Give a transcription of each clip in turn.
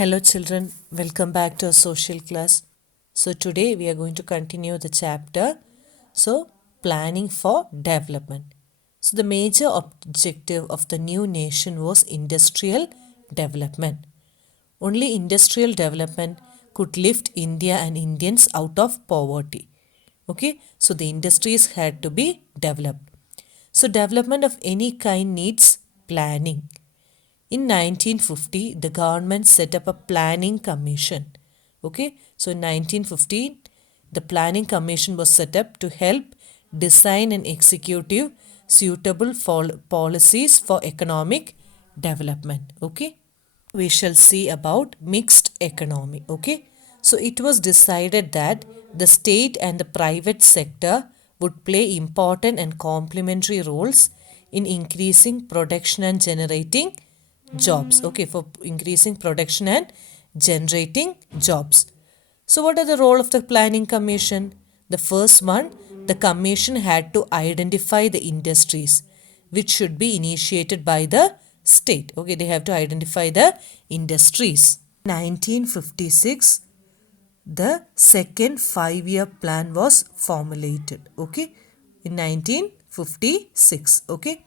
Hello children, welcome back to our social class. So today we are going to continue the chapter, planning for development. So the major objective of the new nation was industrial development. Only industrial development could lift India and Indians out of poverty. Okay, so the industries had to be developed. So development of any kind needs planning. In 1950, the government set up a planning commission. Okay, so in 1915, the planning commission was set up to help design and execute suitable policies for economic development. Okay, we shall see about mixed economy. Okay, so it was decided that the state and the private sector would play important and complementary roles in increasing production and generating jobs. Okay, for increasing production and generating jobs. So what are the role of the planning commission? The first one, the commission had to identify the industries which should be initiated by the state. Okay, they have to identify the industries. 1956, the second 5-year plan was formulated. Okay, in 1956. Okay,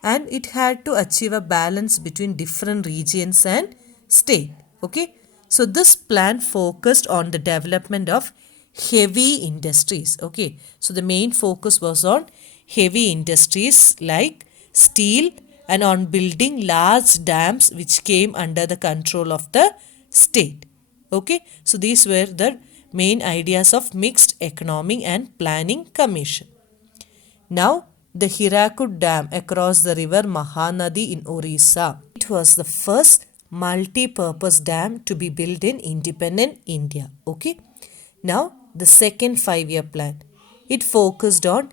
and it had to achieve a balance between different regions and state. Okay, so this plan focused on the development of heavy industries. Okay, so the main focus was on heavy industries like steel and on building large dams which came under the control of the state. Okay, so these were the main ideas of mixed economy and planning commission. Now, the Hirakud Dam across the river Mahanadi in Orissa. It was the first multi-purpose dam to be built in independent India. Okay. Now, the second 5-year plan. It focused on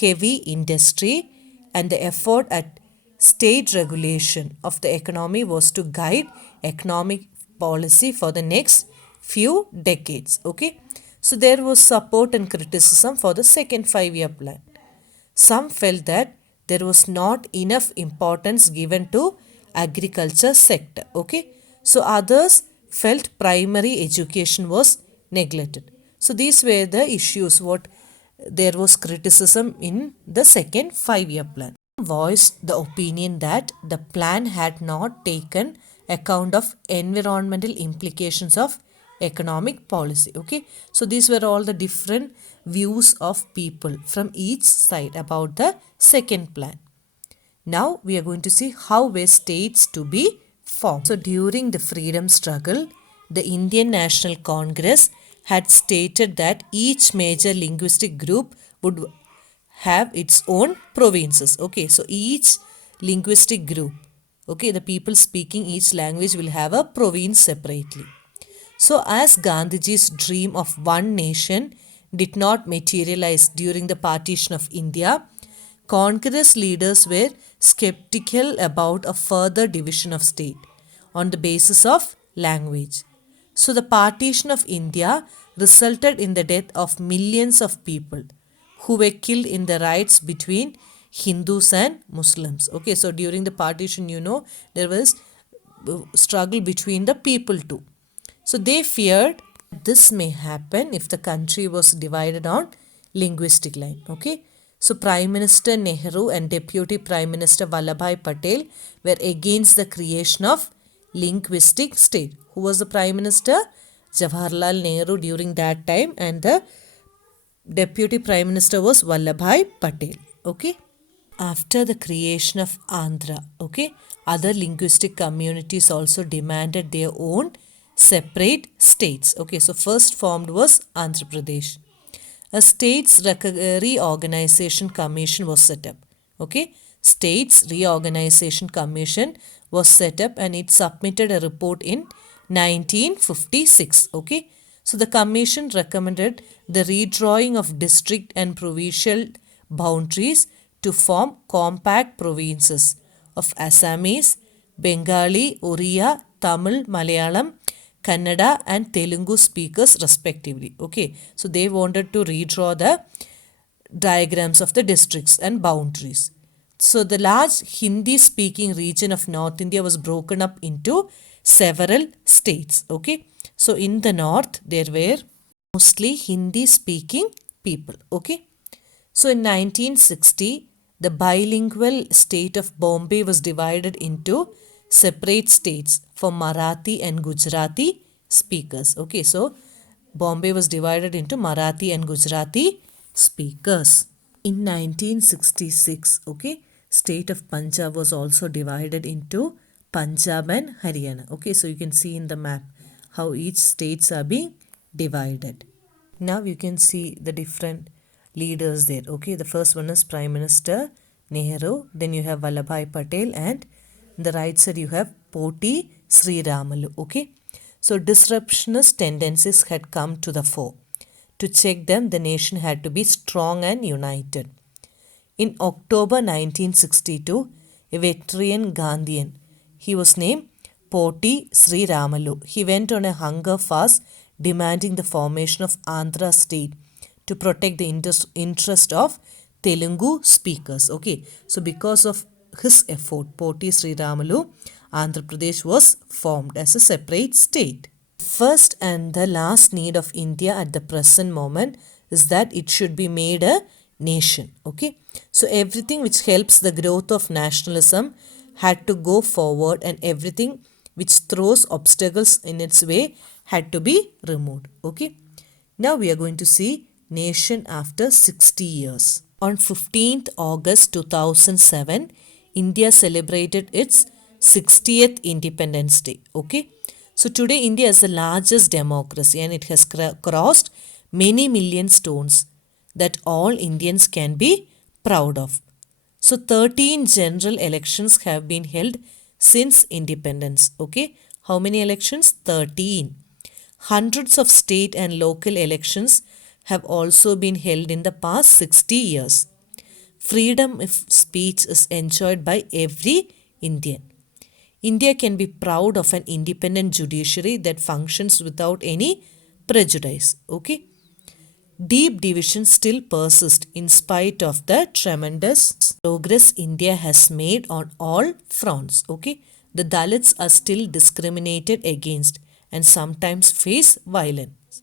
heavy industry and the effort at state regulation of the economy was to guide economic policy for the next few decades. Okay. So, there was support and criticism for the second 5-year plan. Some felt that there was not enough importance given to agriculture sector. Okay, so others felt primary education was neglected. So these were the issues what there was criticism in the second 5-year plan. Voiced the opinion that the plan had not taken account of environmental implications of economic policy. Okay, so these were all the different views of people from each side about the second plan. Now we are going to see how were states to be formed. So during the freedom struggle, the Indian National Congress had stated that each major linguistic group would have its own provinces. Okay, so each linguistic group, okay, the people speaking each language will have a province separately. So as Gandhiji's dream of one nation did not materialize during the partition of India, Congress leaders were skeptical about a further division of state on the basis of language. So the partition of India resulted in the death of millions of people who were killed in the riots between Hindus and Muslims. Okay, so during the partition, there was struggle between the people too. So they feared this may happen if the country was divided on linguistic line. Okay, so Prime Minister Nehru and Deputy Prime Minister Vallabhbhai Patel were against the creation of linguistic state. Who was the Prime Minister? Jawaharlal Nehru during that time, and the Deputy Prime Minister was Vallabhbhai Patel. Okay. After the creation of Andhra, okay, other linguistic communities also demanded their own separate states. Okay, so first formed was Andhra Pradesh. A states reorganization commission was set up. Okay, states reorganization commission was set up and it submitted a report in 1956. Okay, so the commission recommended the redrawing of district and provincial boundaries to form compact provinces of Assamese, Bengali, Oriya, Tamil, Malayalam, Kannada and Telugu speakers respectively. Okay, so they wanted to redraw the diagrams of the districts and boundaries. So the large Hindi-speaking region of North India was broken up into several states. Okay. So in the north, there were mostly Hindi-speaking people. Okay. So in 1960, the bilingual state of Bombay was divided into separate states for Marathi and Gujarati speakers. Okay, so Bombay was divided into Marathi and Gujarati speakers. In 1966, okay, state of Punjab was also divided into Punjab and Haryana. Okay, so you can see in the map how each states are being divided. Now you can see the different leaders there. Okay, the first one is Prime Minister Nehru, then you have Vallabhbhai Patel, and the right side you have Poti Sri Ramalu. Okay, so disruptionist tendencies had come to the fore. To check them, the nation had to be strong and united. In October 1962, a veteran Gandhian, he was named Poti Sri Ramalu. He went on a hunger fast demanding the formation of Andhra state to protect the interest of Telugu speakers. Okay, so because of his effort, Poti Sri Ramalu, Andhra Pradesh was formed as a separate state. First and the last need of India at the present moment is that it should be made a nation. Okay, so everything which helps the growth of nationalism had to go forward, and everything which throws obstacles in its way had to be removed. Okay, now we are going to see nation after 60 years. On 15th August 2007, India celebrated its 60th Independence Day. Okay, so today India is the largest democracy and it has crossed many million stones that all Indians can be proud of. So 13 general elections have been held since independence. Okay, how many elections? 13. Hundreds of state and local elections have also been held in the past 60 years. Freedom of speech is enjoyed by every Indian. India can be proud of an independent judiciary that functions without any prejudice. Okay. Deep divisions still persist in spite of the tremendous progress India has made on all fronts. Okay. The Dalits are still discriminated against and sometimes face violence.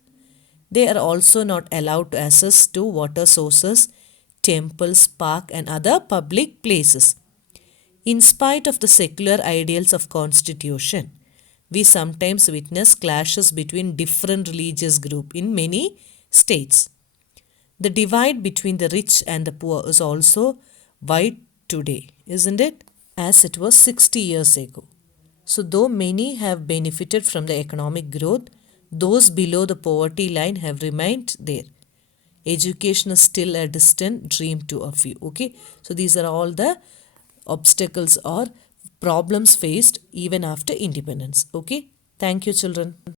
They are also not allowed to access to water sources, temples, park and other public places. In spite of the secular ideals of constitution, we sometimes witness clashes between different religious groups in many states. The divide between the rich and the poor is also wide today, isn't it? As it was 60 years ago. So though many have benefited from the economic growth, those below the poverty line have remained there. Education is still a distant dream to a few. Okay, so these are all the obstacles or problems faced even after independence. Okay, thank you children.